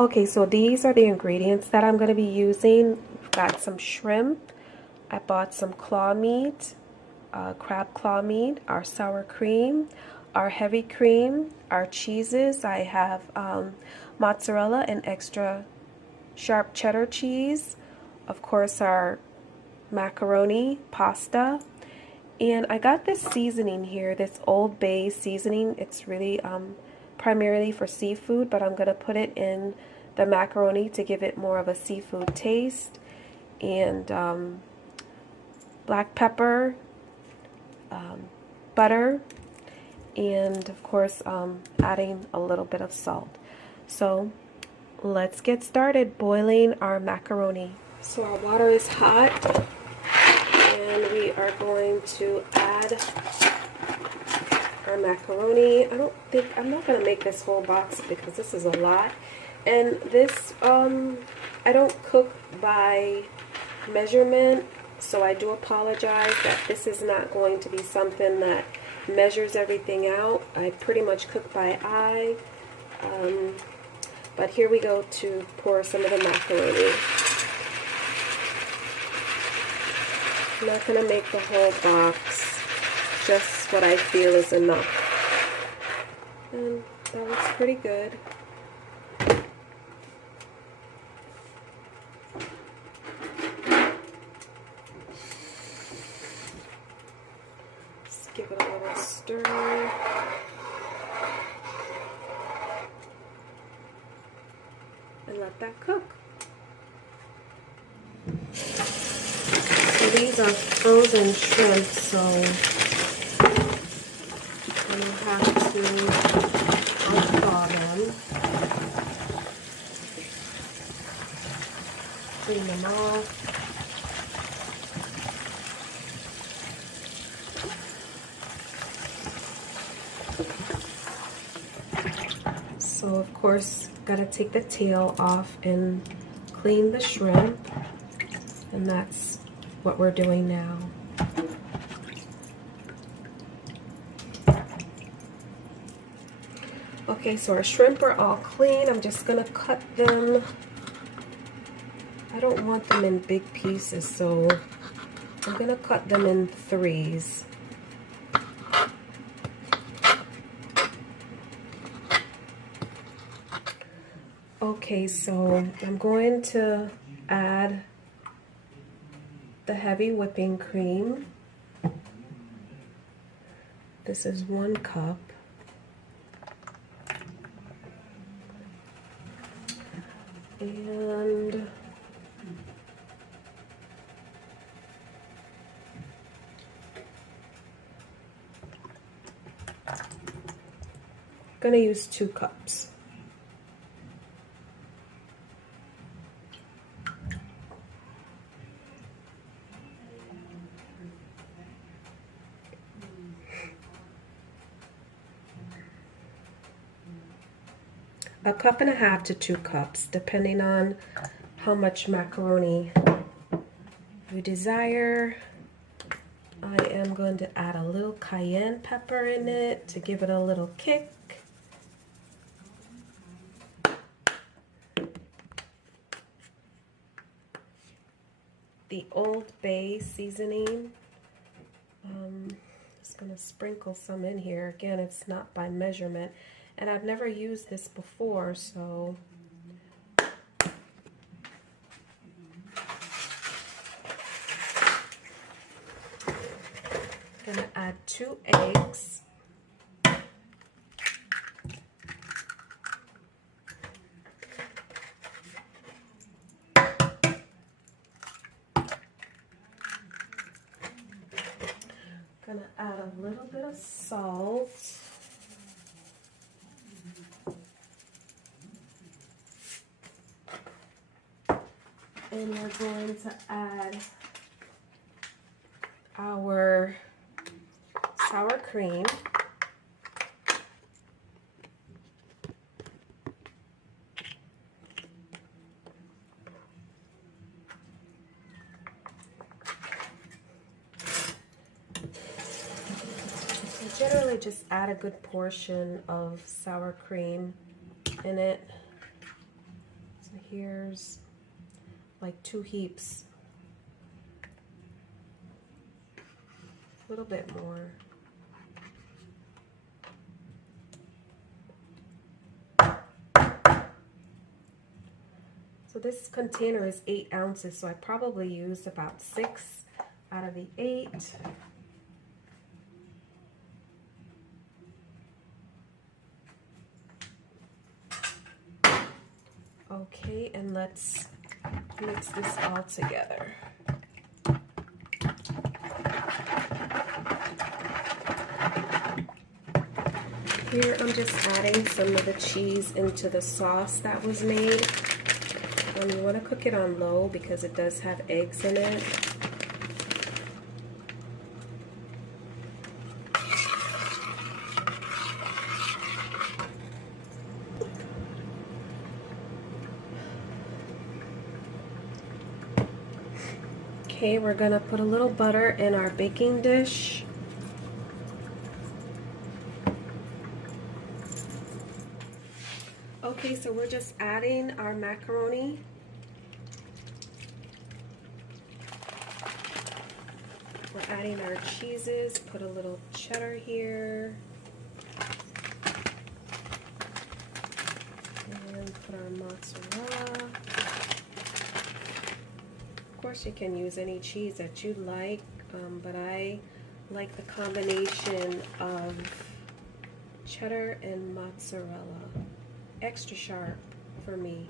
Okay, so these are the ingredients that I'm going to be using. We've got some shrimp. I bought some claw meat, crab claw meat, our sour cream, our heavy cream, our cheeses. I have mozzarella and extra sharp cheddar cheese. Of course, our macaroni, pasta. And I got this seasoning here, this Old Bay seasoning. It's really primarily for seafood, but I'm going to put it in the macaroni to give it more of a seafood taste. And black pepper, butter, and of course adding a little bit of salt. So let's get started boiling our macaroni. So our water is hot, and we are going to add our macaroni. I'm not going to make this whole box because this is a lot. And this, I don't cook by measurement, so I do apologize that this is not going to be something that measures everything out. I pretty much cook by eye. But here we go to pour some of the macaroni. I'm not going to make the whole box, just what I feel is enough. And that looks pretty good. Just give it a little stir. And let that cook. So these are frozen shrimp, so I'm going to have to unthaw them. Clean them off. So of course, gotta take the tail off and clean the shrimp, and that's what we're doing now. Okay, so our shrimp are all clean. I'm just gonna cut them. I don't want them in big pieces, so I'm gonna cut them in threes. Okay, so I'm going to add the heavy whipping cream. This is 1 cup. And I'm gonna use 2 cups. A cup and a half to 2 cups, depending on how much macaroni you desire. I am going to add a little cayenne pepper in it to give it a little kick. The Old Bay seasoning. Just going to sprinkle some in here. Again, it's not by measurement. And I've never used this before, so I'm going to add 2 eggs. Going to add a little bit of salt. And we're going to add our sour cream. I generally just add a good portion of sour cream in it. here's like 2 heaps. A little bit more. So this container is 8 ounces, so I probably used about 6 out of the 8. Okay, and let's mix this all together. Here I'm just adding some of the cheese into the sauce that was made. You want to cook it on low because it does have eggs in it. Okay, we're gonna put a little butter in our baking dish. Okay, so we're just adding our macaroni. We're adding our cheeses, put a little cheddar here. And put our mozzarella. Of course, you can use any cheese that you like, but I like the combination of cheddar and mozzarella. Extra sharp for me.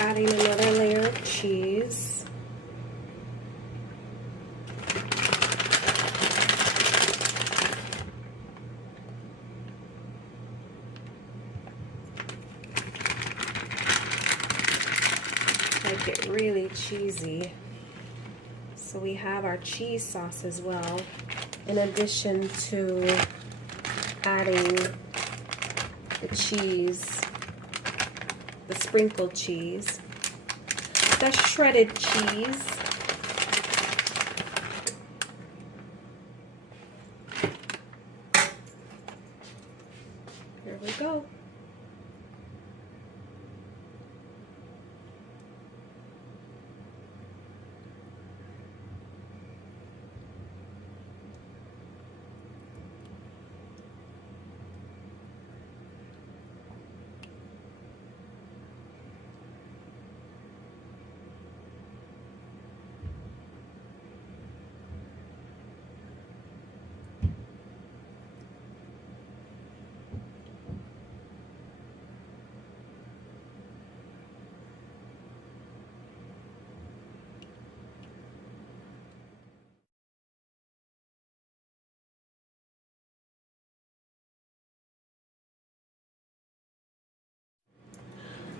Adding another layer of cheese. Make it really cheesy. So we have our cheese sauce as well, in addition to adding the cheese, the sprinkled cheese, the shredded cheese, here we go.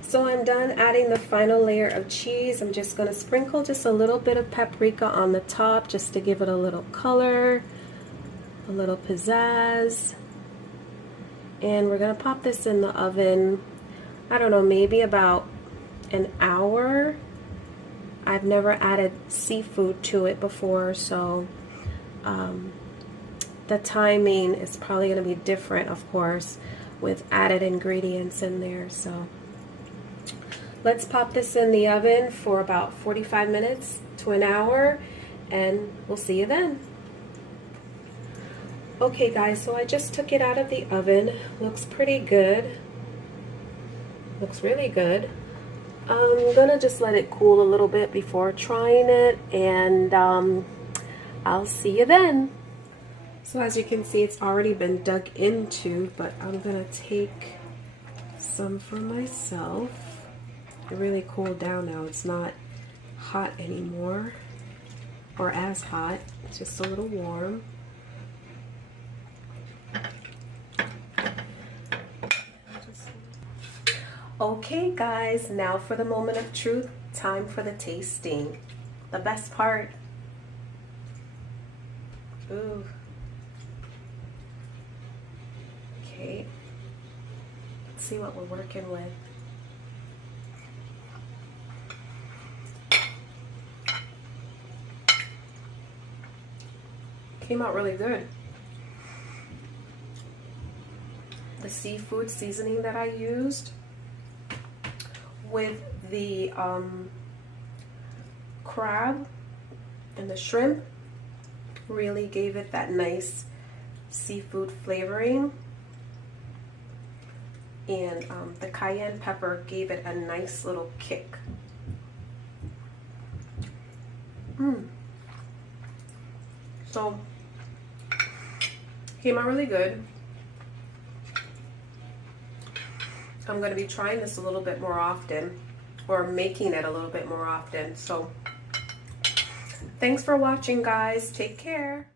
So I'm done adding the final layer of cheese. I'm just going to sprinkle just a little bit of paprika on the top just to give it a little color, a little pizzazz. And we're going to pop this in the oven, I don't know, maybe about an hour. I've never added seafood to it before, so the timing is probably going to be different, of course, with added ingredients in there. So let's pop this in the oven for about 45 minutes to an hour, and we'll see you then. Okay guys, so I just took it out of the oven. Looks pretty good. Looks really good. I'm gonna just let it cool a little bit before trying it, and I'll see you then. So as you can see, it's already been dug into, but I'm gonna take some for myself. It really cooled down now. It's not hot anymore, or as hot. It's just a little warm. Okay guys, now for the moment of truth. Time for the tasting. The best part. Ooh. Okay. Let's see what we're working with. Came out really good. The seafood seasoning that I used with the crab and the shrimp really gave it that nice seafood flavoring, and the cayenne pepper gave it a nice little kick. So came out really good. I'm going to be trying this a little bit more often, or making it a little bit more often. So thanks for watching, guys. Take care.